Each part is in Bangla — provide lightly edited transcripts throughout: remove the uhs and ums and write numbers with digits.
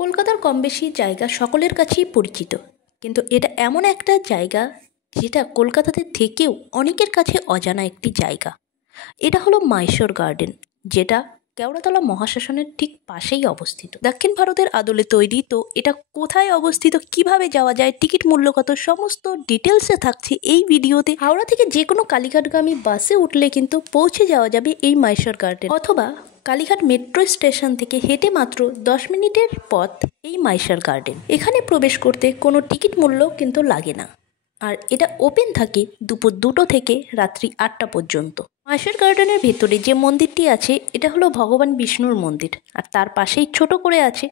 কলকাতার কম বেশি জায়গা সকলের কাছেই পরিচিত, কিন্তু এটা এমন একটা জায়গা যেটা কলকাতাতে থেকেও অনেকের কাছে অজানা একটি জায়গা। এটা হলো মাইশোর গার্ডেন, যেটা কেওড়াতলা মহাশ্মশানের ঠিক পাশেই অবস্থিত। দক্ষিণ ভারতের আদলে তৈরি, তো এটা কোথায় অবস্থিত, কিভাবে যাওয়া যায়, টিকিট মূল্য কত, সমস্ত ডিটেলসে থাকছে এই ভিডিওতে। হাওড়া থেকে যে কোনো কালীঘাটগামী বাসে উঠলে কিন্তু পৌঁছে যাওয়া যাবে এই মাইশোর গার্ডেন, অথবা কালীঘাট মেট্রো স্টেশন থেকে হেঁটে মাত্র 10 মিনিটের পথ এই মাইশোর গার্ডেন। এখানে প্রবেশ করতে কোনো টিকিট মূল্য কিন্তু লাগে না, আর এটা ওপেন থাকে দুপুর 2টো থেকে রাত্রি 8টা পর্যন্ত। মাইশোর গার্ডেনের ভেতরে যে মন্দিরটি আছে এটা হলো ভগবান বিষ্ণুর মন্দির, আর তার পাশেই ছোট করে আছে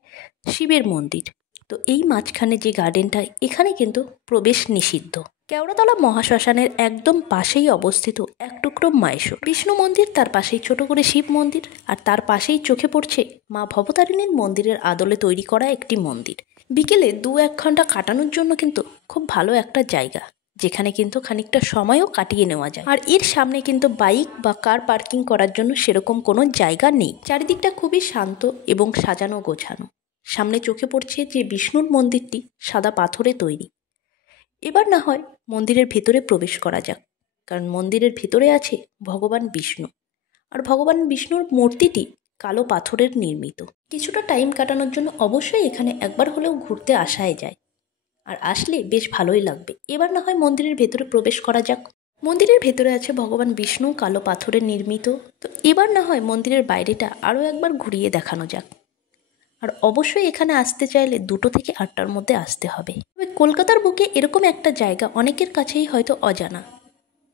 শিবের মন্দির। তো এই মাঝখানে যে গার্ডেনটা, এখানে কিন্তু প্রবেশ নিষিদ্ধ। কেওড়াতলা মহাশ্মশানের একদম পাশেই অবস্থিত এক টুকরো মাইশোর বিষ্ণু মন্দির, তার পাশেই ছোট করে শিব মন্দির, আর তার পাশেই চোখে পড়ছে মা ভবতারিণীর মন্দিরের আদলে তৈরি করা একটি মন্দির। বিকেলে 2-1 ঘন্টা কাটানোর জন্য কিন্তু খুব ভালো একটা জায়গা, যেখানে কিন্তু খানিকটা সময়ও কাটিয়ে নেওয়া যায়। আর এর সামনে কিন্তু বাইক বা কার পার্কিং করার জন্য সেরকম কোনো জায়গা নেই। চারিদিকটা খুবই শান্ত এবং সাজানো গোছানো। সামনে চোখে পড়ছে যে বিষ্ণুর মন্দিরটি সাদা পাথরে তৈরি। এবার না হয় মন্দিরের ভেতরে প্রবেশ করা যাক, কারণ মন্দিরের ভেতরে আছে ভগবান বিষ্ণু, আর ভগবান বিষ্ণুর মূর্তিটি কালো পাথরের নির্মিত। কিছুটা টাইম কাটানোর জন্য অবশ্যই এখানে একবার হলেও ঘুরতে আসাই যায়, আর আসলে বেশ ভালোই লাগবে। এবার না হয় মন্দিরের ভেতরে প্রবেশ করা যাক। মন্দিরের ভেতরে আছে ভগবান বিষ্ণু কালো পাথরের নির্মিত। তো এবার না হয় মন্দিরের বাইরেটা আরও একবার ঘুরিয়ে দেখানো যাক। আর অবশ্যই এখানে আসতে চাইলে 2টো থেকে 8টার মধ্যে আসতে হবে। তবে কলকাতার বুকে এরকম একটা জায়গা অনেকের কাছেই হয়তো অজানা,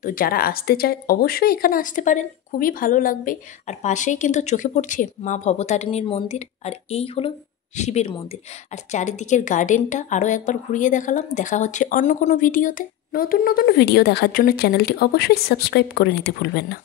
তো যারা আসতে চায় অবশ্যই এখানে আসতে পারেন, খুবই ভালো লাগবে। আর পাশেই কিন্তু চোখে পড়ছে মা ভবতারিণীর মন্দির, আর এই হলো শিবের মন্দির। আর চারিদিকের গার্ডেনটা আরও একবার ঘুরিয়ে দেখালাম। দেখা হচ্ছে অন্য কোনো ভিডিওতে। নতুন নতুন ভিডিও দেখার জন্য চ্যানেলটি অবশ্যই সাবস্ক্রাইব করে নিতে ভুলবেন না।